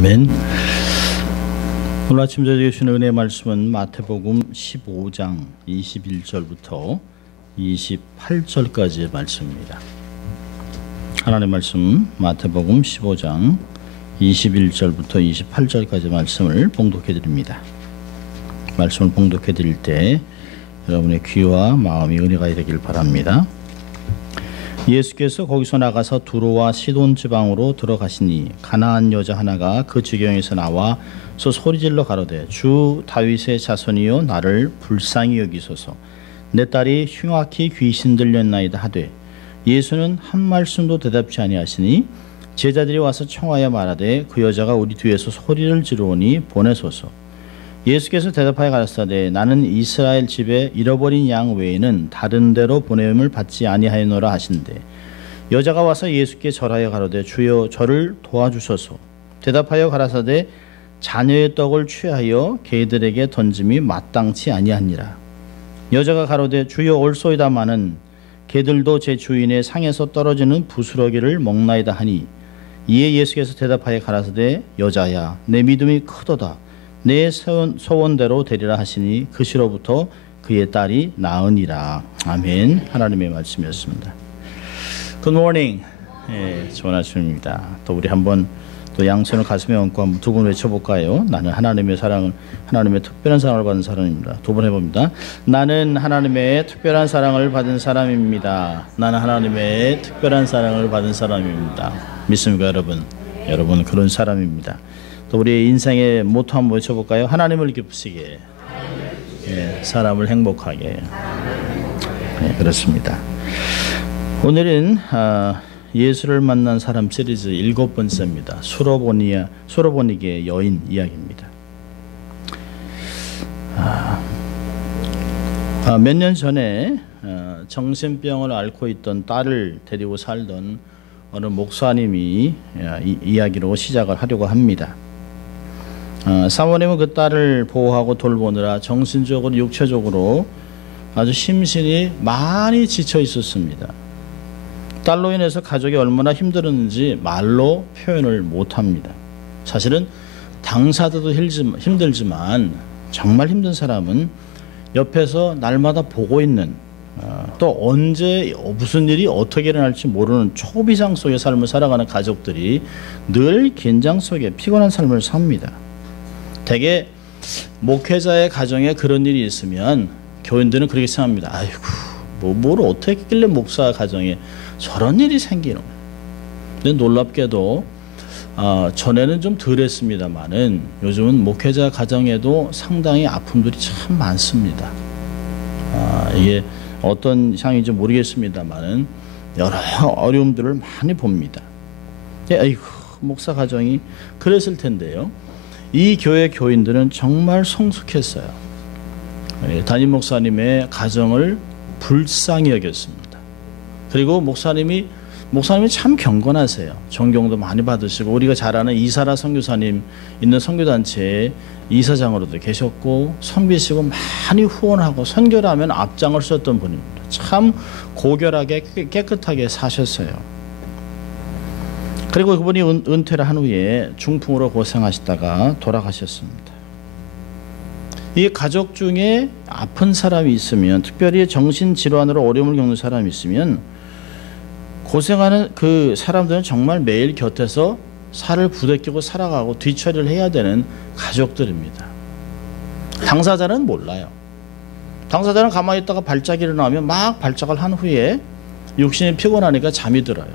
아멘. 오늘 아침 저에게 주신 은혜의 말씀은 마태복음 15장 21절부터 28절까지의 말씀입니다. 하나님의 말씀 마태복음 15장 21절부터 28절까지 말씀을 봉독해 드립니다. 말씀을 봉독해 드릴 때 여러분의 귀와 마음이 은혜가 되길 바랍니다. 예수께서 거기서 나가서 두로와 시돈 지방으로 들어가시니 가나안 여자 하나가 그 지경에서 나와 소리질러 가로되 주 다윗의 자손이여 나를 불쌍히 여기소서 내 딸이 흉악히 귀신 들렸나이다 하되 예수는 한 말씀도 대답지 아니하시니 제자들이 와서 청하여 말하되 그 여자가 우리 뒤에서 소리를 지르오니 보내소서. 예수께서 대답하여 가라사대 나는 이스라엘 집에 잃어버린 양 외에는 다른 데로 보냄을 받지 아니하였노라 하신대 여자가 와서 예수께 절하여 가로되 주여 저를 도와주소서. 대답하여 가라사대 자녀의 떡을 취하여 개들에게 던짐이 마땅치 아니하니라. 여자가 가로되 주여 옳소이다마는 개들도 제 주인의 상에서 떨어지는 부스러기를 먹나이다 하니 이에 예수께서 대답하여 가라사대 여자야 내 믿음이 크도다 내 소원대로 되리라 하시니 그 시로부터 그의 딸이 나으니라. 아멘. 하나님의 말씀이었습니다. Good morning. 좋은 아침입니다. 또 우리 한번 또 양손을 가슴에 얹고 한번 두 번 외쳐볼까요? 나는 하나님의 사랑을, 하나님의 특별한 사랑을 받은 사람입니다. 두 번 해봅니다. 나는 하나님의 특별한 사랑을 받은 사람입니다. 나는 하나님의 특별한 사랑을 받은 사람입니다. 믿습니까, 여러분? 여러분 그런 사람입니다. 또 우리의 인생의 모토 한번 외쳐볼까요? 하나님을 기쁘시게, 사람을 행복하게. 그렇습니다. 오늘은 예수를 만난 사람 시리즈 7번째입니다. 수로보니게 여인 이야기입니다. 몇 년 전에 정신병을 앓고 있던 딸을 데리고 살던 어느 목사님이 이야기로 시작을 하려고 합니다. 사모님은 그 딸을 보호하고 돌보느라 정신적으로 육체적으로 아주 심신이 많이 지쳐 있었습니다. 딸로 인해서 가족이 얼마나 힘들었는지 말로 표현을 못합니다. 사실은 당사자도 힘들지만 정말 힘든 사람은 옆에서 날마다 보고 있는 또 언제 무슨 일이 어떻게 일어날지 모르는 초비상 속의 삶을 살아가는 가족들이 늘 긴장 속에 피곤한 삶을 삽니다. 대개 목회자의 가정에 그런 일이 있으면 교인들은 그렇게 생각합니다. 아이고 뭘 어떻게 했길래 목사 가정에 저런 일이 생기노. 근데 놀랍게도 전에는 좀 덜했습니다만은 요즘은 목회자 가정에도 상당히 아픔들이 참 많습니다. 이게 어떤 상황인지 모르겠습니다만은 여러 어려움들을 많이 봅니다. 아이고 목사 가정이 그랬을 텐데요. 이 교회 교인들은 정말 성숙했어요. 담임 목사님의 가정을 불쌍히 여겼습니다. 그리고 목사님이 참 경건하세요. 존경도 많이 받으시고 우리가 잘 아는 이사라 선교사님 있는 선교단체에 이사장으로도 계셨고 섬기시고 많이 후원하고 선교를 하면 앞장을 썼던 분입니다. 참 고결하게 깨끗하게 사셨어요. 그리고 그분이 은퇴를 한 후에 중풍으로 고생하시다가 돌아가셨습니다. 이 가족 중에 아픈 사람이 있으면 특별히 정신질환으로 어려움을 겪는 사람이 있으면 고생하는 그 사람들은 정말 매일 곁에서 살을 부대끼고 살아가고 뒤처리를 해야 되는 가족들입니다. 당사자는 몰라요. 당사자는 가만히 있다가 발작이 일어나면 막 발작을 한 후에 육신이 피곤하니까 잠이 들어요.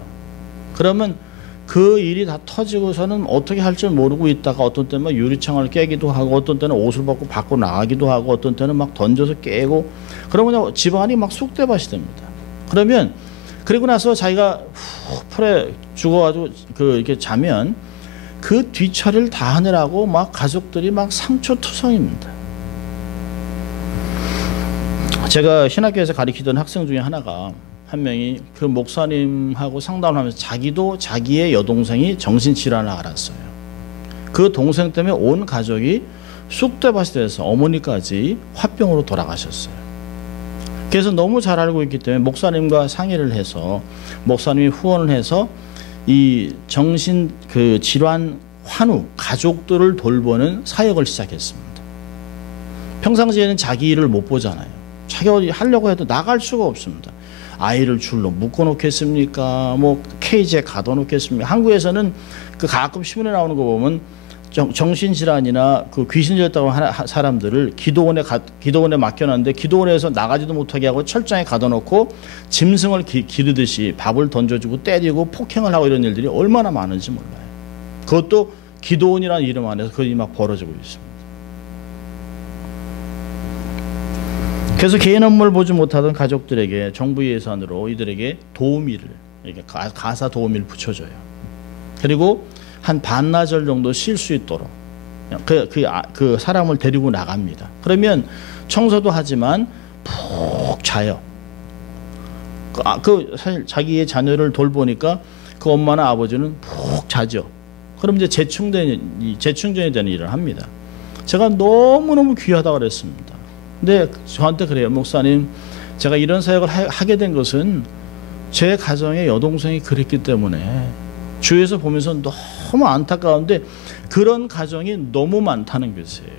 그러면 그 일이 다 터지고서는 어떻게 할 줄 모르고 있다가 어떤 때는 막 유리창을 깨기도 하고 어떤 때는 옷을 벗고 밖으로 나가기도 하고 어떤 때는 막 던져서 깨고 그러면 집안이 막 쑥대밭이 됩니다. 그러면 그리고 나서 자기가 풀에 죽어가지고 이렇게 자면 그 뒤처리를 다 하느라고 막 가족들이 막 상처투성입니다. 제가 신학교에서 가르치던 학생 중에 하나가 한 명이 그 목사님하고 상담을 하면서 자기도 자기의 여동생이 정신질환을 앓았어요. 그 동생 때문에 온 가족이 쑥대밭이 돼서 어머니까지 화병으로 돌아가셨어요. 그래서 너무 잘 알고 있기 때문에 목사님과 상의를 해서 목사님이 후원을 해서 이 정신 그 질환 환우, 가족들을 돌보는 사역을 시작했습니다. 평상시에는 자기 일을 못 보잖아요. 자기 하려고 해도 나갈 수가 없습니다. 아이를 줄로 묶어놓겠습니까? 뭐 케이지에 가둬놓겠습니까? 한국에서는 그 가끔 신문에 나오는 거 보면 정신질환이나 그 귀신 들렸다고 하는 사람들을 기도원에 맡겨놨는데 기도원에서 나가지도 못하게 하고 철장에 가둬놓고 짐승을 기르듯이 밥을 던져주고 때리고 폭행을 하고 이런 일들이 얼마나 많은지 몰라요. 그것도 기도원이라는 이름 안에서 그것이 막 벌어지고 있습니다. 그래서 개인 업무를 보지 못하던 가족들에게 정부 예산으로 이들에게 도우미를, 가사 도우미를 붙여줘요. 그리고 한 반나절 정도 쉴 수 있도록 그 사람을 데리고 나갑니다. 그러면 청소도 하지만 푹 자요. 사실 자기의 자녀를 돌보니까 그 엄마나 아버지는 푹 자죠. 그럼 이제 재충전이 되는 일을 합니다. 제가 너무너무 귀하다고 그랬습니다. 근데 저한테 그래요. 목사님, 제가 이런 사역을 하게 된 것은 제 가정의 여동생이 그랬기 때문에 주위에서 보면서 너무 안타까운데 그런 가정이 너무 많다는 것이에요.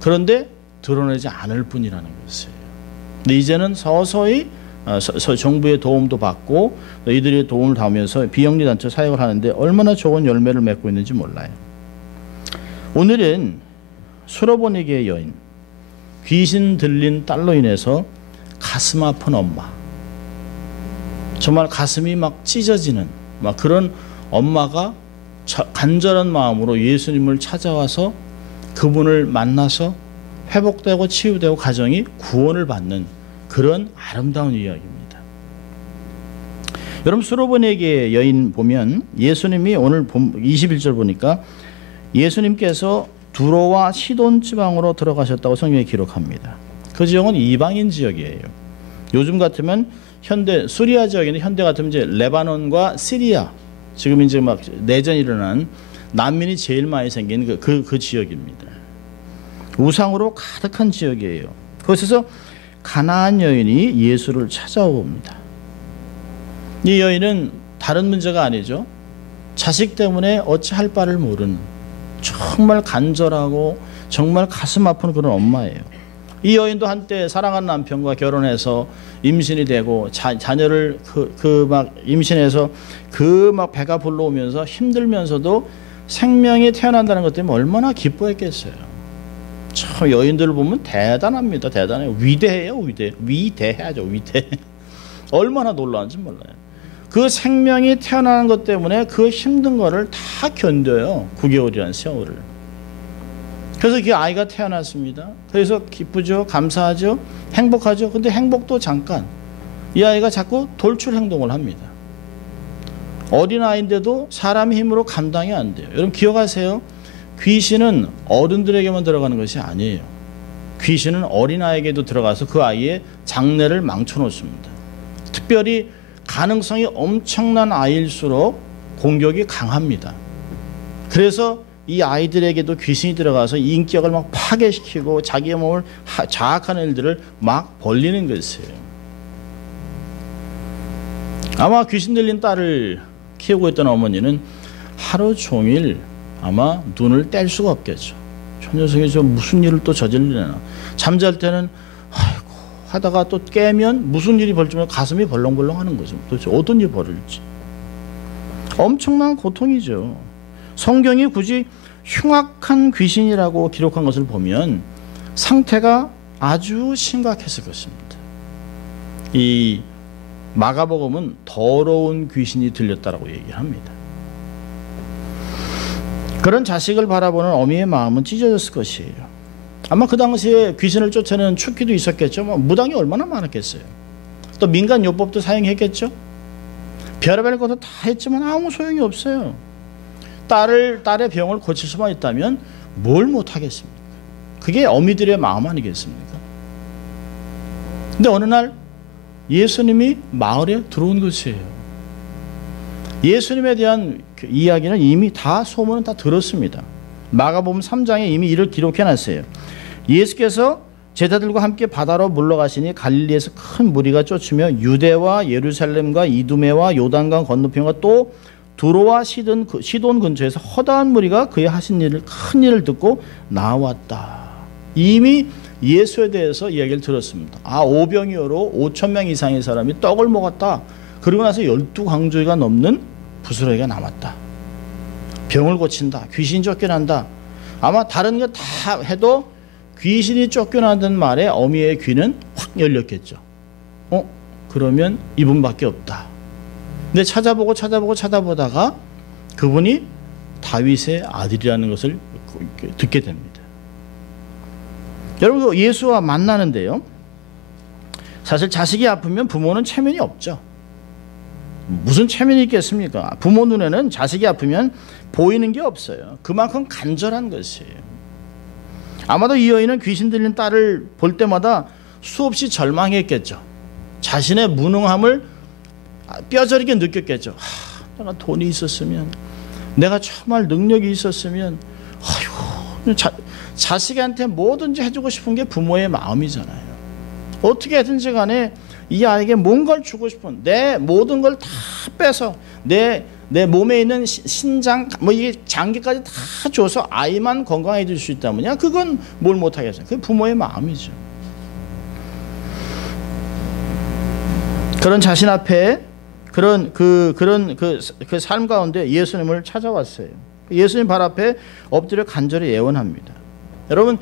그런데 드러내지 않을 뿐이라는 것이에요. 근데 이제는 서서히 정부의 도움도 받고 이들의 도움을 받으면서 비영리 단체 사역을 하는데 얼마나 좋은 열매를 맺고 있는지 몰라요. 오늘은 수로보니게의 여인, 귀신 들린 딸로 인해서 가슴 아픈 엄마, 정말 가슴이 막 찢어지는 막 그런 엄마가 간절한 마음으로 예수님을 찾아와서 그분을 만나서 회복되고 치유되고 가정이 구원을 받는 그런 아름다운 이야기입니다. 여러분, 수로보니게의 여인 보면 예수님이 오늘 21절 보니까 예수님께서 두로와 시돈 지방으로 들어가셨다고 성경에 기록합니다. 그 지역은 이방인 지역이에요. 요즘 같으면 수리아 지역에는 현대 같으면 이제 레바논과 시리아, 지금 이제 막 내전이 일어난 난민이 제일 많이 생긴 그 지역입니다. 우상으로 가득한 지역이에요. 그곳에서 가나안 여인이 예수를 찾아옵니다. 이 여인은 다른 문제가 아니죠. 자식 때문에 어찌할 바를 모르는 정말 간절하고 정말 가슴 아픈 그런 엄마예요. 이 여인도 한때 사랑하는 남편과 결혼해서 임신이 되고 자녀를 막 임신해서 막 배가 불러오면서 힘들면서도 생명이 태어난다는 것 때문에 얼마나 기뻐했겠어요. 참 여인들을 보면 대단합니다. 대단해요. 위대해요. 위대하죠. 위대. 얼마나 놀라운지 몰라요. 그 생명이 태어나는 것 때문에 그 힘든 거를 다 견뎌요. 9개월이라는 세월을. 그래서 그 아이가 태어났습니다. 그래서 기쁘죠. 감사하죠. 행복하죠. 근데 행복도 잠깐. 이 아이가 자꾸 돌출 행동을 합니다. 어린아이인데도 사람의 힘으로 감당이 안 돼요. 여러분 기억하세요. 귀신은 어른들에게만 들어가는 것이 아니에요. 귀신은 어린아이에게도 들어가서 그 아이의 장래를 망쳐놓습니다. 특별히 가능성이 엄청난 아이일수록 공격이 강합니다. 그래서 이 아이들에게도 귀신이 들어가서 인격을 막 파괴시키고 자기의 몸을 장악하는 일들을 막 벌리는 것이에요. 아마 귀신 들린 딸을 키우고 있던 어머니는 하루 종일 아마 눈을 뗄 수가 없겠죠. 저 녀석이 저 무슨 일을 또 저질리나. 잠잘 때는 아이고 하다가 또 깨면 무슨 일이 벌지 모르고 가슴이 벌렁벌렁 하는 거죠. 도대체 어떤 일이 벌어질지. 엄청난 고통이죠. 성경이 굳이 흉악한 귀신이라고 기록한 것을 보면 상태가 아주 심각했을 것입니다. 이 마가복음은 더러운 귀신이 들렸다라고 얘기를 합니다. 그런 자식을 바라보는 어미의 마음은 찢어졌을 것이에요. 아마 그 당시에 귀신을 쫓아내는 축기도 있었겠죠. 무당이 얼마나 많았겠어요. 또 민간요법도 사용했겠죠. 별의별 것도 다 했지만 아무 소용이 없어요. 딸의 병을 고칠 수만 있다면 뭘 못하겠습니까? 그게 어미들의 마음 아니겠습니까? 근데 어느 날 예수님이 마을에 들어온 것이에요. 예수님에 대한 그 이야기는 이미 다 소문은 다 들었습니다. 마가복음 3장에 이미 이를 기록해놨어요. 예수께서 제자들과 함께 바다로 물러가시니 갈릴리에서 큰 무리가 쫓으며 유대와 예루살렘과 이두메와 요단강 건너편과 또 두로와 시돈 근처에서 허다한 무리가 그의 하신 일을 큰 일을 듣고 나왔다. 이미 예수에 대해서 이야기를 들었습니다. 오병이어로 5천 명 이상의 사람이 떡을 먹었다. 그리고 나서 12강조리가 넘는 부스러기가 남았다. 병을 고친다. 귀신이 쫓겨난다. 아마 다른 거 다 해도 귀신이 쫓겨난다는 말에 어미의 귀는 확 열렸겠죠. 그러면 이분밖에 없다. 근데 찾아보다가 그분이 다윗의 아들이라는 것을 듣게 됩니다. 여러분, 예수와 만나는데요, 사실 자식이 아프면 부모는 체면이 없죠. 무슨 체면이 있겠습니까? 부모 눈에는 자식이 아프면 보이는 게 없어요. 그만큼 간절한 것이에요. 아마도 이 여인은 귀신 들린 딸을 볼 때마다 수없이 절망했겠죠. 자신의 무능함을 뼈저리게 느꼈겠죠. 내가 돈이 있었으면, 내가 정말 능력이 있었으면, 자식한테 뭐든지 해주고 싶은 게 부모의 마음이잖아요. 어떻게 해든지 간에 이 아이에게 뭔가를 주고 싶은, 내 모든 걸 다 빼서 내 몸에 있는 신장, 이게 장기까지 다 줘서 아이만 건강해질 수 있다면야 그건 뭘 못하겠어요. 그게 부모의 마음이죠. 그런 자신 앞에 그런 삶 가운데 예수님을 찾아왔어요. 예수님 발 앞에 엎드려 간절히 애원합니다. 여러분,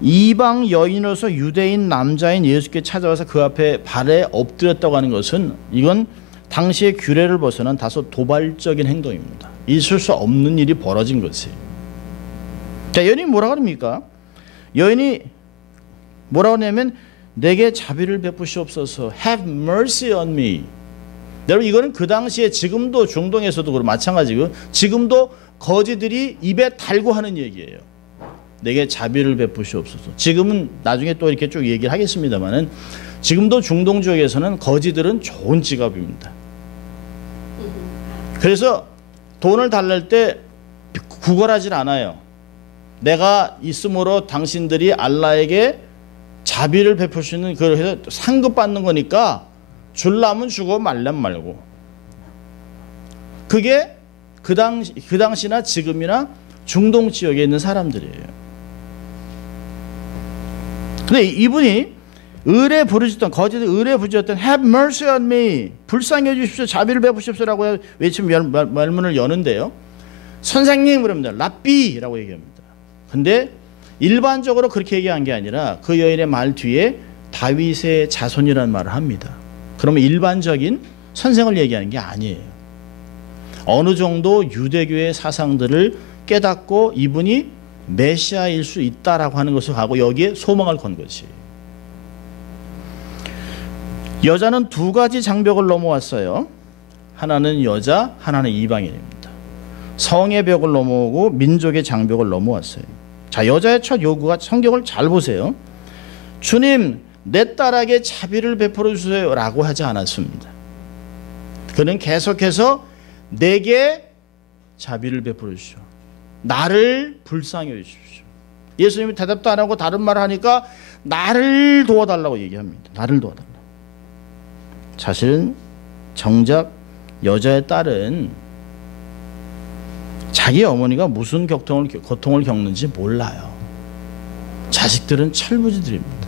이방 여인으로서 유대인 남자인 예수께 찾아와서 그 앞에 발에 엎드렸다고 하는 것은, 이건 당시의 규례를 벗어난 다소 도발적인 행동입니다. 있을 수 없는 일이 벌어진 것이에요. 자, 여인이 뭐라 그럽니까? 여인이 뭐라 그러냐면, 내게 자비를 베푸시옵소서, have mercy on me. 여러분, 이거는 그 당시에, 지금도 중동에서도 그렇고 마찬가지고, 지금도 거지들이 입에 달고 하는 얘기예요. 내게 자비를 베푸시옵소서. 지금은 나중에 또 이렇게 쭉 얘기를 하겠습니다만은, 지금도 중동 지역에서는 거지들은 좋은 직업입니다. 그래서 돈을 달랠 때 구걸하지 않아요. 내가 있음으로 당신들이 알라에게 자비를 베풀 수 있는, 그래서 상급받는 거니까 줄라면 주고 말란 말고. 그게 그 당시나 지금이나 중동 지역에 있는 사람들이에요. 근데 이분이 의뢰 부르셨던, 거짓의 의뢰 부르셨던 have mercy on me, 불쌍히 해주십시오, 자비를 베푸십시오라고 외치면 말문을 여는데요, 선생님 그럽니다. 랍비라고 얘기합니다. 근데 일반적으로 그렇게 얘기한 게 아니라 그 여인의 말 뒤에 다윗의 자손이라는 말을 합니다. 그러면 일반적인 선생을 얘기하는 게 아니에요. 어느 정도 유대교의 사상들을 깨닫고 이분이 메시아일 수 있다라고 하는 것을 하고 여기에 소망을 건 것이에요. 여자는 두 가지 장벽을 넘어왔어요. 하나는 여자, 하나는 이방인입니다. 성의 벽을 넘어오고 민족의 장벽을 넘어왔어요. 자, 여자의 첫 요구가, 성경을 잘 보세요. 주님, 내 딸에게 자비를 베풀어 주세요 라고 하지 않았습니다. 그는 계속해서 내게 자비를 베풀어 주십시오, 나를 불쌍히 해주십시오. 예수님이 대답도 안 하고 다른 말을 하니까 나를 도와달라고 얘기합니다. 나를 도와달라고. 사실은 정작 여자의 딸은 자기 어머니가 무슨 고통을 겪는지 몰라요. 자식들은 철부지들입니다.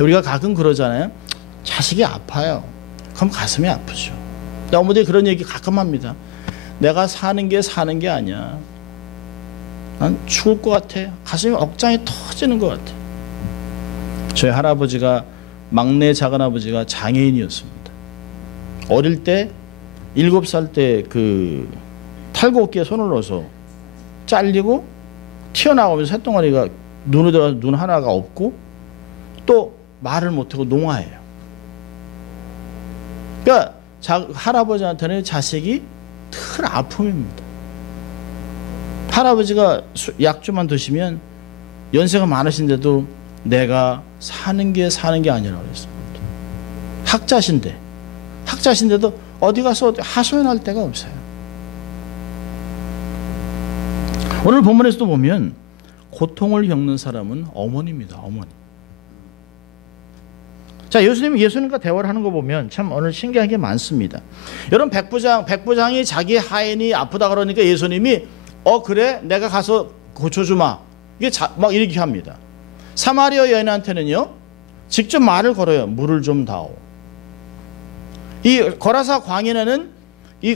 우리가 가끔 그러잖아요. 자식이 아파요. 그럼 가슴이 아프죠. 어머니들이 그런 얘기 가끔 합니다. 내가 사는 게 아니야. 난 죽을 것 같아. 가슴이 억장이 터지는 것 같아. 저희 할아버지가, 막내 작은아버지가 장애인이었습니다. 어릴 때 7살 때 그 탈곡기에 손을 넣어서 잘리고 튀어나오면서 새덩어리가 눈에 들어가서 눈 하나가 없고 또 말을 못하고 농아예요. 그러니까 할아버지한테는 자식이 큰 아픔입니다. 할아버지가 약주만 드시면 연세가 많으신데도 내가 사는 게 아니라고 했습니다. 학자신데도 어디 가서 하소연할 데가 없어요. 오늘 본문에서도 보면 고통을 겪는 사람은 어머니입니다. 어머니. 자, 예수님과 대화를 하는 거 보면 참 오늘 신기한 게 많습니다. 여러분, 백부장이 자기 하인이 아프다 그러니까 예수님이 그래, 내가 가서 고쳐주마. 이게 막 이렇게 합니다. 사마리아 여인한테는요, 직접 말을 걸어요. 물을 좀 다오. 이 거라사 광인에는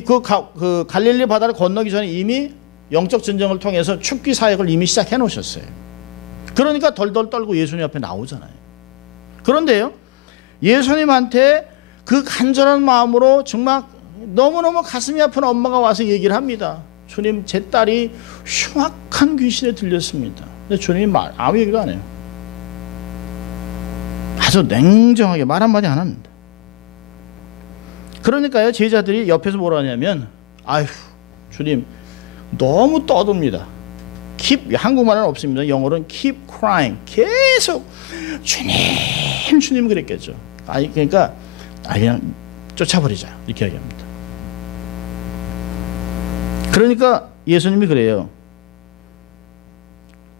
그 갈릴리 바다를 건너기 전에 이미 영적 전쟁을 통해서 축기 사역을 이미 시작해 놓으셨어요. 그러니까 덜덜 떨고 예수님 앞에 나오잖아요. 그런데요, 예수님한테 그 간절한 마음으로 정말 너무너무 가슴이 아픈 엄마가 와서 얘기를 합니다. 주님, 제 딸이 흉악한 귀신에 들렸습니다. 근데 주님이 아무 얘기도 안 해요. 아주 냉정하게 말 한마디 안 합니다. 그러니까요, 제자들이 옆에서 뭐라 하냐면, 아휴, 주님 너무 떠듭니다. 한국말은 없습니다. 영어로는 keep crying. 계속 주님 그랬겠죠. 그러니까 그냥 쫓아버리자 이렇게 얘기합니다. 그러니까 예수님이 그래요.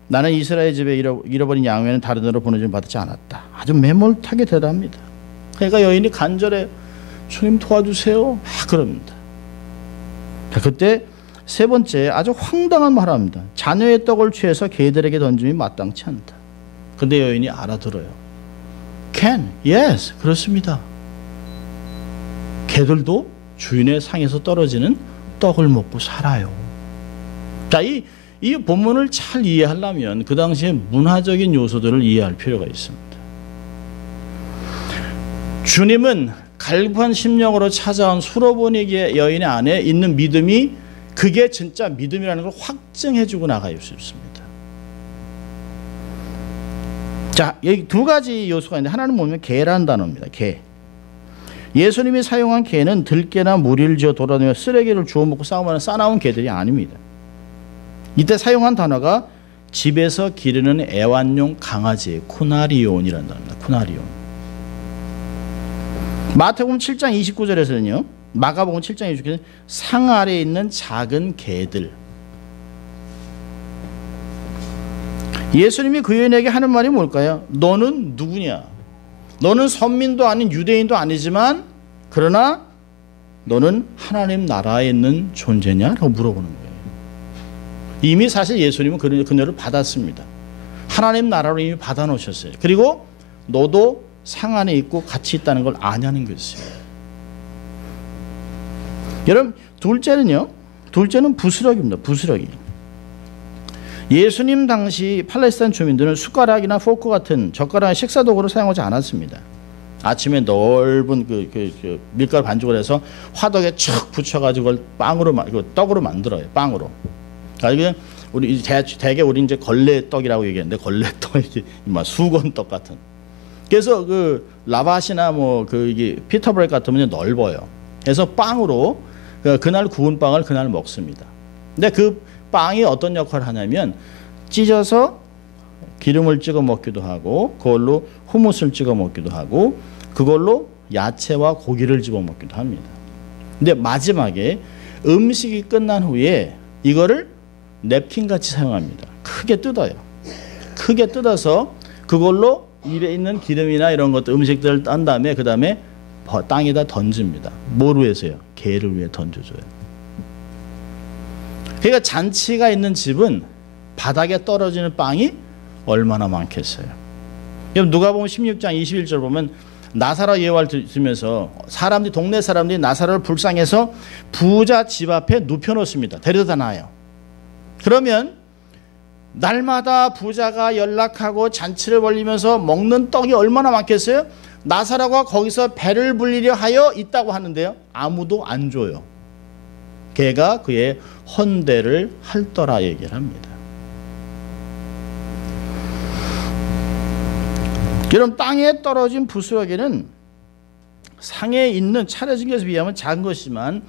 나는 이스라엘 집에 잃어버린 양 외에는 다른 데로 보내줌 받지 않았다. 아주 매몰타게 대답합니다. 그러니까 여인이 간절해, 주님 도와주세요. 그럽니다. 그때 세 번째 아주 황당한 말을 합니다. 자녀의 떡을 취해서 개들에게 던짐이 마땅치 않다. 근데 여인이 알아들어요. Can, yes, 그렇습니다. 개들도 주인의 상에서 떨어지는 떡을 먹고 살아요. 자, 이 본문을 잘 이해하려면 그 당시에 문화적인 요소들을 이해할 필요가 있습니다. 주님은 갈급한 심령으로 찾아온 수로보니 여인의 안에 있는 믿음이 그게 진짜 믿음이라는 걸 확증해주고 나가야 싶습니다. 자, 여기 두 가지 요소가 있는데 하나는 뭐냐면 개라는 단어입니다. 개. 예수님이 사용한 개는 들개나 무리를 지어 돌아다니며 쓰레기를 주워 먹고 싸우면 싸나운 개들이 아닙니다. 이때 사용한 단어가 집에서 기르는 애완용 강아지 쿠나리온이라는 단어입니다. 쿠나리온. 마태복음 7장 29절에서는요. 마가복음 7장 29절에서 상 아래에 있는 작은 개들. 예수님이 그 여인에게 하는 말이 뭘까요? 너는 누구냐? 너는 선민도 아닌 유대인도 아니지만 그러나 너는 하나님 나라에 있는 존재냐? 라고 물어보는 거예요. 이미 사실 예수님은 그녀를 받았습니다. 하나님 나라로 이미 받아놓으셨어요. 그리고 너도 상 안에 있고 같이 있다는 걸 아냐는 것이에요. 여러분, 둘째는 부스러기입니다. 부스러기. 예수님 당시 팔레스타인 주민들은 숟가락이나 포크 같은 젓가락의 식사도구를 사용하지 않았습니다. 아침에 넓은 그 밀가루 반죽을 해서 화덕에 촥 붙여가지고 그걸 떡으로 만들어요. 빵으로. 그러니까 우리 대개 우리 이제 걸레떡이라고 얘기하는데 걸레떡이 수건떡 같은. 그래서 그 라바시나 이게 피터브레드 같으면 넓어요. 그래서 빵으로 그날 구운 빵을 그날 먹습니다. 근데 그 빵이 어떤 역할을 하냐면 찢어서 기름을 찍어 먹기도 하고 그걸로 후무스를 찍어 먹기도 하고 그걸로 야채와 고기를 집어 먹기도 합니다. 근데 마지막에 음식이 끝난 후에 이거를 냅킨같이 사용합니다. 크게 뜯어요. 크게 뜯어서 그걸로 입에 있는 기름이나 이런 것들 음식들을 딴 다음에 그 다음에 땅에다 던집니다. 뭘 위해서요? 개를 위해 던져줘요. 그러니까 잔치가 있는 집은 바닥에 떨어지는 빵이 얼마나 많겠어요. 누가복음 16장 21절 보면 나사로 예화를 들으면서 동네 사람들이 나사로를 불쌍해서 부자 집 앞에 눕혀놓습니다. 데려다 놔요. 그러면 날마다 부자가 연락하고 잔치를 벌리면서 먹는 떡이 얼마나 많겠어요? 나사로가 거기서 배를 불리려 하여 있다고 하는데요. 아무도 안 줘요. 걔가 그의 헌대를 핥더라 얘기를 합니다. 여러분, 땅에 떨어진 부스러기는 상에 있는 차려진 것에 비하면 작은 것이지만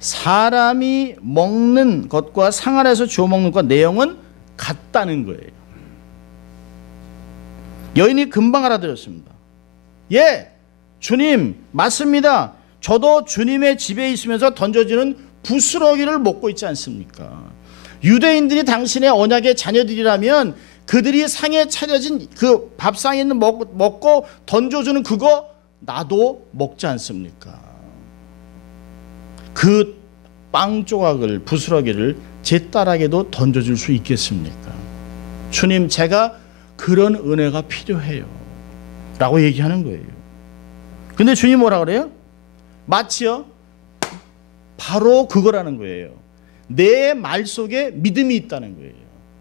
사람이 먹는 것과 상 안에서 주워 먹는 것과 내용은 같다는 거예요. 여인이 금방 알아들었습니다. 예, 주님 맞습니다. 저도 주님의 집에 있으면서 던져지는 부스러기를 먹고 있지 않습니까? 유대인들이 당신의 언약의 자녀들이라면 그들이 상에 차려진 그 밥상에 있는 먹고 던져주는 그거 나도 먹지 않습니까? 그 빵 조각을, 부스러기를 제 딸에게도 던져줄 수 있겠습니까? 주님, 제가 그런 은혜가 필요해요 라고 얘기하는 거예요. 근데 주님 뭐라 그래요? 마치요 바로 그거라는 거예요. 내 말 속에 믿음이 있다는 거예요.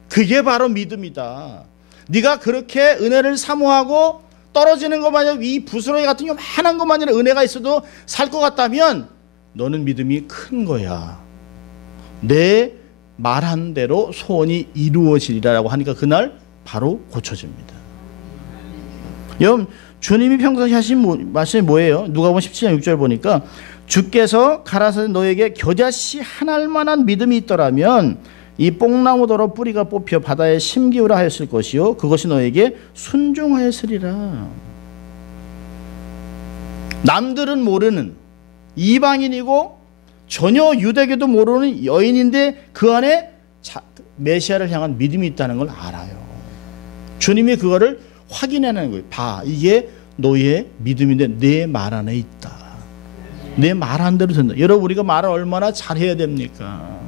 그게 바로 믿음이다. 네가 그렇게 은혜를 사모하고 떨어지는 것만이라, 이 부스러기 같은 요만한 것만이라 은혜가 있어도 살 것 같다면 너는 믿음이 큰 거야. 내 말한 대로 소원이 이루어지리라고 하니까 그날 바로 고쳐집니다. 여러분, 주님이 평소에 하신 말씀이 뭐예요? 누가복음 17장 6절 보니까 주께서 가라사대 너에게 겨자씨 한 알만한 믿음이 있더라면 이 뽕나무더러 뿌리가 뽑혀 바다에 심기우라 하였을 것이요 그것이 너에게 순종하였으리라. 남들은 모르는 이방인이고 전혀 유대교도 모르는 여인인데 그 안에 메시아를 향한 믿음이 있다는 걸 알아요. 주님이 그거를 확인하는 거예요. 봐, 이게 너의 믿음인데 내 말 안에 있다. 내 말한 대로 된다. 여러분, 우리가 말을 얼마나 잘해야 됩니까?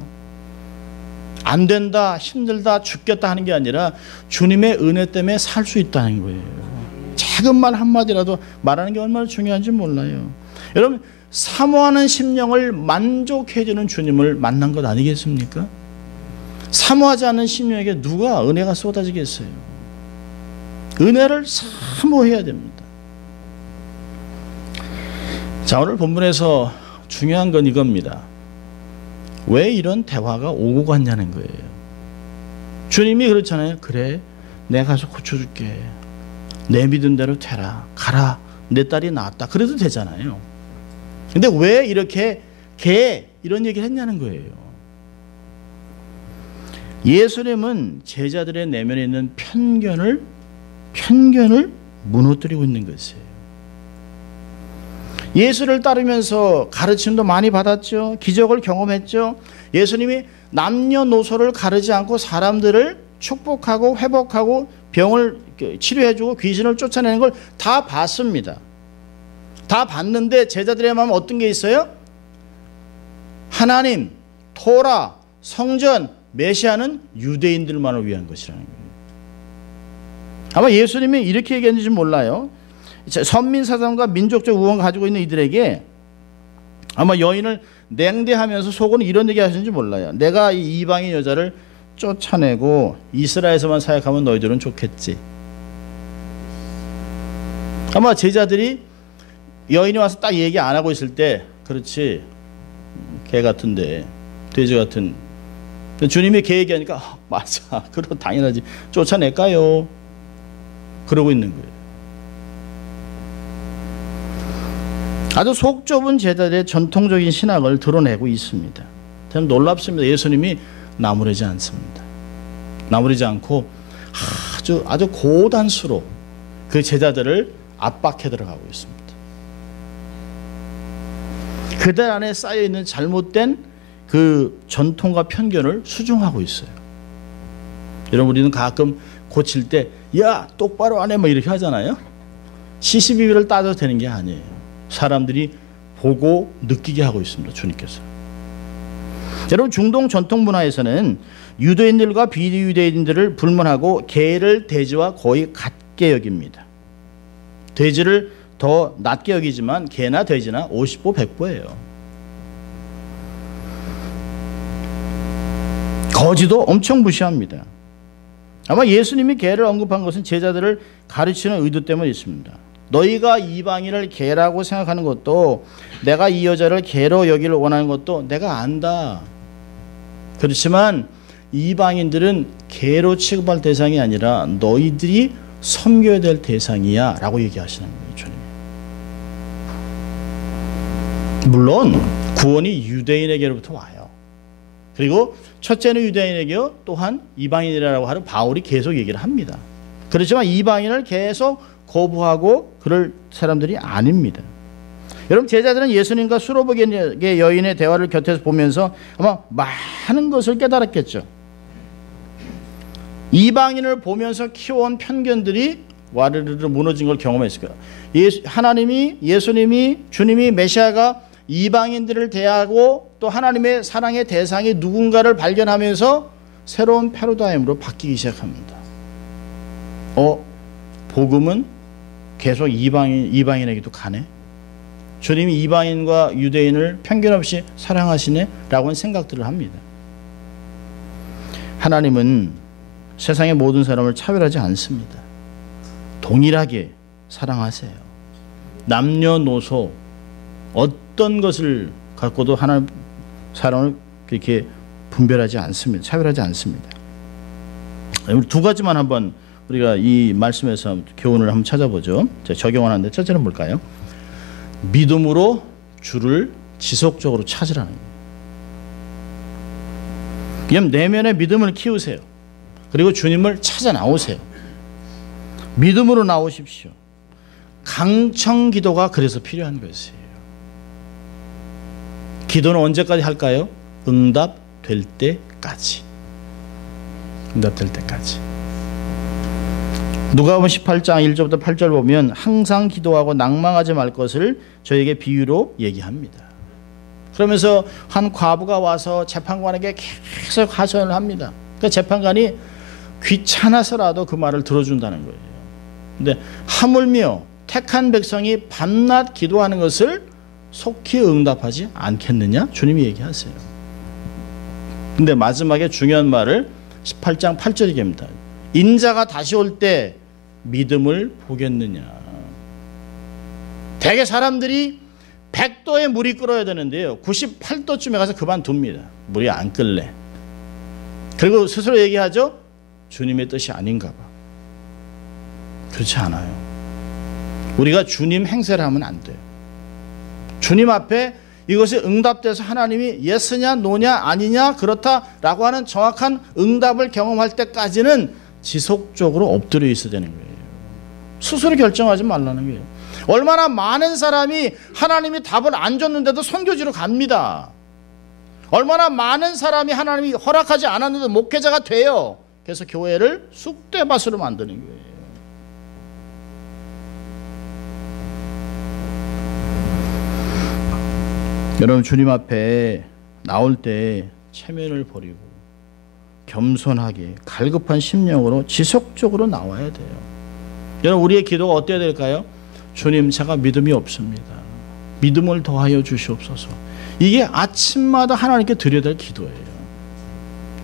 안 된다, 힘들다, 죽겠다 하는 게 아니라 주님의 은혜 때문에 살 수 있다는 거예요. 작은 말 한마디라도 말하는 게 얼마나 중요한지 몰라요. 여러분, 사모하는 심령을 만족해주는 주님을 만난 것 아니겠습니까? 사모하지 않는 심령에게 누가 은혜가 쏟아지겠어요? 은혜를 사모해야 됩니다. 자, 오늘 본문에서 중요한 건 이겁니다. 왜 이런 대화가 오고 갔냐는 거예요. 주님이 그렇잖아요. 그래, 내가 가서 고쳐줄게. 내 믿음대로 되라. 가라. 내 딸이 나았다. 그래도 되잖아요. 근데 왜 이렇게 이런 얘기를 했냐는 거예요. 예수님은 제자들의 내면에 있는 편견을 무너뜨리고 있는 것이에요. 예수를 따르면서 가르침도 많이 받았죠. 기적을 경험했죠. 예수님이 남녀노소를 가르지 않고 사람들을 축복하고 회복하고 병을 치료해주고 귀신을 쫓아내는 걸 다 봤습니다. 다 봤는데 제자들의 마음에 어떤 게 있어요? 하나님, 토라, 성전, 메시아는 유대인들만을 위한 것이라는 거예요. 아마 예수님이 이렇게 얘기했는지 몰라요. 선민사상과 민족적 우원을 가지고 있는 이들에게 아마 여인을 냉대하면서 속으로 이런 얘기 하시는지 몰라요. 내가 이 이방인 여자를 쫓아내고 이스라엘에서만 사역하면 너희들은 좋겠지. 아마 제자들이 여인이 와서 딱 얘기 안 하고 있을 때, 그렇지, 개 같은데, 돼지 같은. 주님이 개 얘기하니까 맞아, 그럼 당연하지, 쫓아낼까요? 그러고 있는 거예요. 아주 속 좁은 제자들의 전통적인 신앙을 드러내고 있습니다. 참 놀랍습니다. 예수님이 나무라지 않습니다. 나무라지 않고 아주 고단수로 그 제자들을 압박해 들어가고 있습니다. 그들 안에 쌓여있는 잘못된 그 전통과 편견을 수정하고 있어요. 여러분, 우리는 가끔 고칠 때 야, 똑바로 안 해, 뭐 이렇게 하잖아요. 시시비비를 따져도 되는 게 아니에요. 사람들이 보고 느끼게 하고 있습니다. 주님께서. 여러분, 중동 전통 문화에서는 유대인들과 비유대인들을 불문하고 개를 돼지와 거의 같게 여깁니다. 돼지를 더 낮게 여기지만 개나 돼지나 50보 100보예요. 거지도 엄청 무시합니다. 아마 예수님이 개를 언급한 것은 제자들을 가르치는 의도 때문에 있습니다. 너희가 이방인을 개라고 생각하는 것도, 내가 이 여자를 개로 여기를 원하는 것도 내가 안다. 그렇지만 이방인들은 개로 취급할 대상이 아니라 너희들이 섬겨야 될 대상이야 라고 얘기하시는 거예요. 주님. 물론 구원이 유대인에게로부터 와요. 그리고 첫째는 유대인에게요, 또한 이방인이라고 하는 바울이 계속 얘기를 합니다. 그렇지만 이방인을 계속 거부하고 그럴 사람들이 아닙니다. 여러분, 제자들은 예수님과 수로보게 여인의 대화를 곁에서 보면서 아마 많은 것을 깨달았겠죠. 이방인을 보면서 키워온 편견들이 와르르르 무너진 걸 경험했을 거예요. 하나님이, 예수님이, 주님이, 메시아가 이방인들을 대하고 또 하나님의 사랑의 대상이 누군가를 발견하면서 새로운 패러다임으로 바뀌기 시작합니다. 복음은 계속 이방인에게도 가네. 주님이 이방인과 유대인을 편견 없이 사랑하시네 라고 하는 생각들을 합니다. 하나님은 세상의 모든 사람을 차별하지 않습니다. 동일하게 사랑하세요. 남녀노소 어떤 것을 갖고도 하나님 사람을 그렇게 분별하지 않습니다. 차별하지 않습니다. 두 가지만 한번 우리가 이 말씀에서 교훈을 한번 찾아보죠. 적용하는데 첫째는 뭘까요? 믿음으로 주를 지속적으로 찾으라는 거예요. 그냥 내면의 믿음을 키우세요. 그리고 주님을 찾아 나오세요. 믿음으로 나오십시오. 강청 기도가 그래서 필요한 것이에요. 기도는 언제까지 할까요? 응답될 때까지. 응답될 때까지. 누가복음 18장 1절부터 8절 보면 항상 기도하고 낭망하지 말 것을 저에게 비유로 얘기합니다. 그러면서 한 과부가 와서 재판관에게 계속 하소연을 합니다. 그 재판관이 귀찮아서라도 그 말을 들어준다는 거예요. 근데 하물며 택한 백성이 밤낮 기도하는 것을 속히 응답하지 않겠느냐? 주님이 얘기하세요. 근데 마지막에 중요한 말을 18장 8절에 얘기합니다. 인자가 다시 올 때 믿음을 보겠느냐. 대개 사람들이 100도에 물이 끓어야 되는데요, 98도쯤에 가서 그만둡니다. 물이 안 끓래. 그리고 스스로 얘기하죠. 주님의 뜻이 아닌가 봐. 그렇지 않아요. 우리가 주님 행세를 하면 안 돼요. 주님 앞에 이것이 응답돼서 하나님이 예스냐 노냐 아니냐 그렇다라고 하는 정확한 응답을 경험할 때까지는 지속적으로 엎드려 있어야 되는 거예요. 스스로 결정하지 말라는 거예요. 얼마나 많은 사람이 하나님이 답을 안 줬는데도 선교지로 갑니다. 얼마나 많은 사람이 하나님이 허락하지 않았는데 목회자가 돼요. 그래서 교회를 쑥대밭으로 만드는 거예요. 여러분, 주님 앞에 나올 때 체면을 버리고 겸손하게 갈급한 심령으로 지속적으로 나와야 돼요. 여러분, 우리의 기도가 어때야 될까요? 주님, 제가 믿음이 없습니다. 믿음을 더하여 주시옵소서. 이게 아침마다 하나님께 드려야 될 기도예요.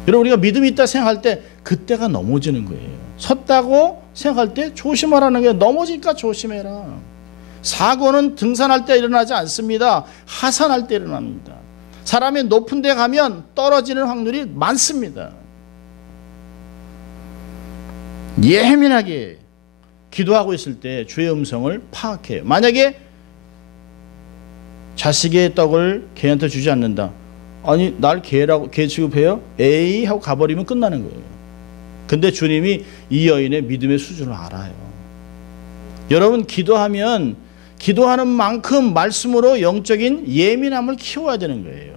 여러분, 우리가 믿음이 있다 생각할 때 그때가 넘어지는 거예요. 섰다고 생각할 때 조심하라는 게, 넘어지니까 조심해라. 사고는 등산할 때 일어나지 않습니다. 하산할 때 일어납니다. 사람이 높은 데 가면 떨어지는 확률이 많습니다. 예민하게 기도하고 있을 때 주의 음성을 파악해요. 만약에 자식의 떡을 개한테 주지 않는다. 아니, 날 개라고, 개 취급해요? 에이 하고 가버리면 끝나는 거예요. 근데 주님이 이 여인의 믿음의 수준을 알아요. 여러분, 기도하면 기도하는 만큼 말씀으로 영적인 예민함을 키워야 되는 거예요.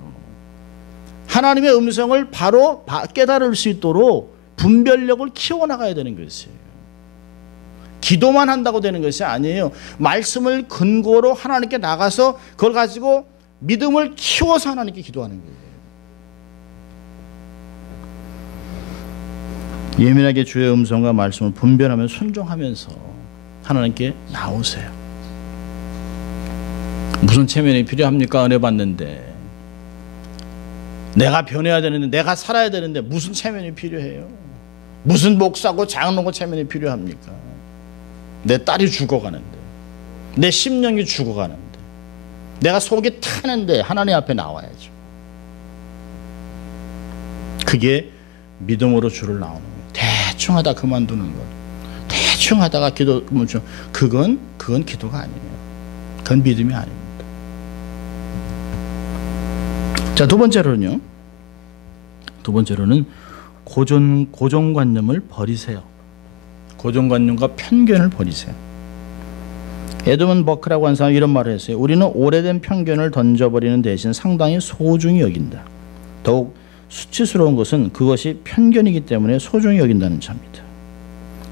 하나님의 음성을 바로 깨달을 수 있도록 분별력을 키워나가야 되는 것이에요. 기도만 한다고 되는 것이 아니에요. 말씀을 근거로 하나님께 나가서 그걸 가지고 믿음을 키워서 하나님께 기도하는 거예요. 예민하게 주의 음성과 말씀을 분별하며 순종하면서 하나님께 나오세요. 무슨 체면이 필요합니까? 은혜 받는데. 내가 변해야 되는데, 내가 살아야 되는데 무슨 체면이 필요해요? 무슨 목사고 장로고 체면이 필요합니까? 내 딸이 죽어가는데, 내 심령이 죽어가는데, 내가 속이 타는데 하나님 앞에 나와야죠. 그게 믿음으로 주를 나오는 거예요. 대충 하다 그만두는 것, 대충 하다가 기도, 그건 기도가 아니에요. 그건 믿음이 아닙니다. 자, 두 번째로는 고정관념을 버리세요. 고정관념과 편견을 버리세요. 에드먼 버크라고 하는 사람이 이런 말을 했어요. 우리는 오래된 편견을 던져버리는 대신 상당히 소중히 여긴다. 더욱 수치스러운 것은 그것이 편견이기 때문에 소중히 여긴다는 점입니다.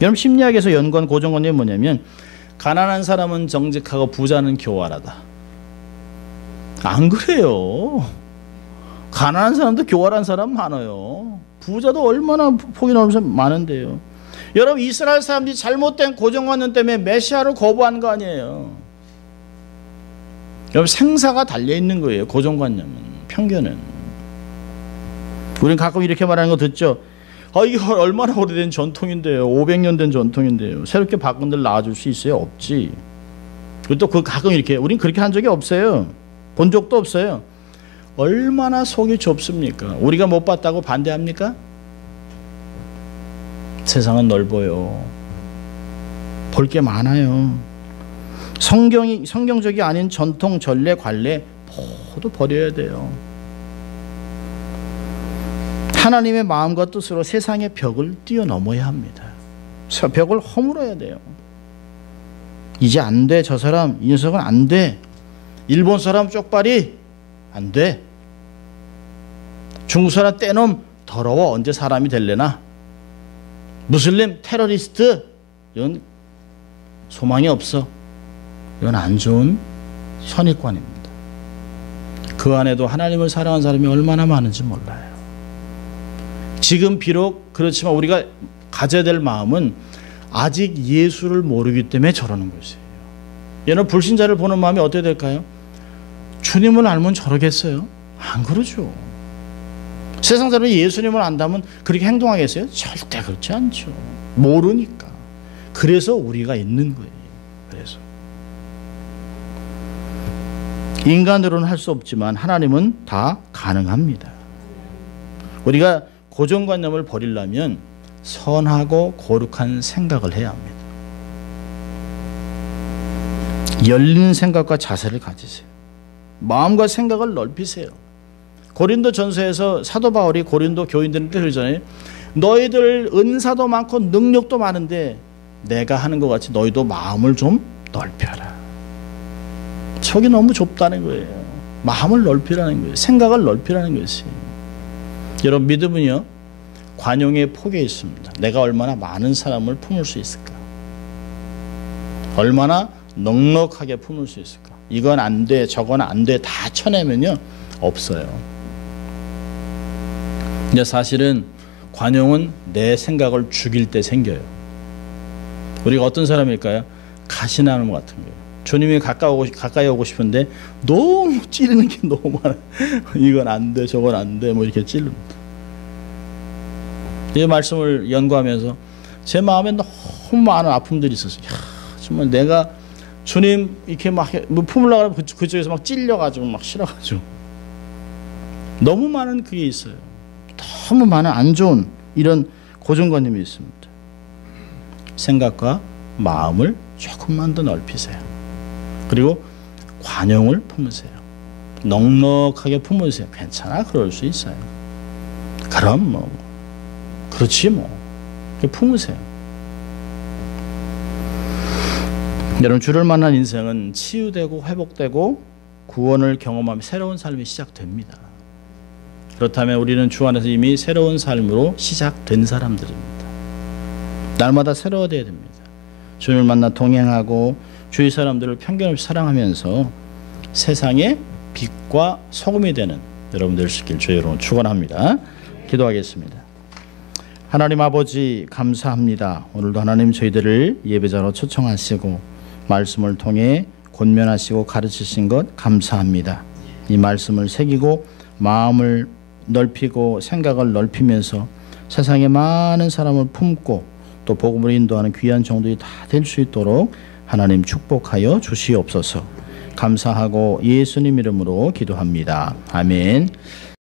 여러분 심리학에서 연구한 고정관념이 뭐냐면 가난한 사람은 정직하고 부자는 교활하다. 안 그래요. 가난한 사람도 교활한 사람 많아요. 부자도 얼마나 폭이 넓은 사람 많은데요. 여러분 이스라엘 사람들이 잘못된 고정관념 때문에 메시아를 거부한 거 아니에요. 여러분 생사가 달려있는 거예요. 고정관념은, 편견은. 우리는 가끔 이렇게 말하는 거 듣죠. 이거 얼마나 오래된 전통인데요. 500년 된 전통인데요. 새롭게 바꾼들 나와줄 수 있어요? 없지. 그리고 또 가끔 이렇게, 우린 그렇게 한 적이 없어요. 본 적도 없어요. 얼마나 속이 좁습니까? 우리가 못 봤다고 반대합니까? 세상은 넓어요. 볼 게 많아요. 성경적이 아닌 전통, 전례, 관례 모두 버려야 돼요. 하나님의 마음과 뜻으로 세상의 벽을 뛰어넘어야 합니다. 벽을 허물어야 돼요. 이제 안 돼. 저 사람, 이 녀석은 안 돼. 일본 사람 쪽발이 안 돼. 중국 사람 떼놈 더러워. 언제 사람이 될래나. 무슬림 테러리스트, 이건 소망이 없어. 이건 안 좋은 선입관입니다. 그 안에도 하나님을 사랑하는 사람이 얼마나 많은지 몰라요. 지금 비록 그렇지만 우리가 가져야 될 마음은 아직 예수를 모르기 때문에 저러는 것이에요. 여러분 불신자를 보는 마음이 어떻게 될까요? 주님을 알면 저러겠어요? 안 그러죠. 세상 사람이 예수님을 안다면 그렇게 행동하겠어요? 절대 그렇지 않죠. 모르니까. 그래서 우리가 있는 거예요. 그래서 인간으로는 할 수 없지만 하나님은 다 가능합니다. 우리가 고정관념을 버리려면 선하고 거룩한 생각을 해야 합니다. 열린 생각과 자세를 가지세요. 마음과 생각을 넓히세요. 고린도 전서에서 사도 바울이 고린도 교인들한테 그러잖아요. 너희들 은사도 많고 능력도 많은데 내가 하는 것 같이 너희도 마음을 좀 넓혀라. 속이 너무 좁다는 거예요. 마음을 넓히라는 거예요. 생각을 넓히라는 것이에요. 여러분 믿음은요, 관용의 폭에 있습니다. 내가 얼마나 많은 사람을 품을 수 있을까? 얼마나 넉넉하게 품을 수 있을까? 이건 안 돼, 저건 안 돼, 다 쳐내면요 없어요. 근데 사실은 관용은 내 생각을 죽일 때 생겨요. 우리가 어떤 사람일까요? 가시나무 같은 거예요. 주님이 가까이 오고 싶은데 너무 찌르는 게 너무 많아. 이건 안 돼, 저건 안 돼, 뭐 이렇게 찌릅니다. 이 말씀을 연구하면서 제 마음에 너무 많은 아픔들이 있었어요. 정말 내가 주님 이렇게 막 품으려고 하면 그쪽에서 막 찔려가지고 막 싫어가지고 너무 많은 그게 있어요. 너무 많은 안 좋은 이런 고정관념이 있습니다. 생각과 마음을 조금만 더 넓히세요. 그리고 관용을 품으세요. 넉넉하게 품으세요. 괜찮아, 그럴 수 있어요. 그럼 뭐 그렇지 뭐. 품으세요. 여러분 주를 만난 인생은 치유되고 회복되고 구원을 경험하며 새로운 삶이 시작됩니다. 그렇다면 우리는 주 안에서 이미 새로운 삶으로 시작된 사람들입니다. 날마다 새로워져야 됩니다. 주를 만나 동행하고 주위 사람들을 편견 없이 사랑하면서 세상의 빛과 소금이 되는 여러분들 될 수 있길 주의 이름으로 축원합니다. 기도하겠습니다. 하나님 아버지 감사합니다. 오늘도 하나님 저희들을 예배자로 초청하시고 말씀을 통해 권면하시고 가르치신 것 감사합니다. 이 말씀을 새기고 마음을 넓히고 생각을 넓히면서 세상에 많은 사람을 품고 또 복음을 인도하는 귀한 종들이 다 될 수 있도록 하나님 축복하여 주시옵소서. 감사하고 예수님 이름으로 기도합니다. 아멘.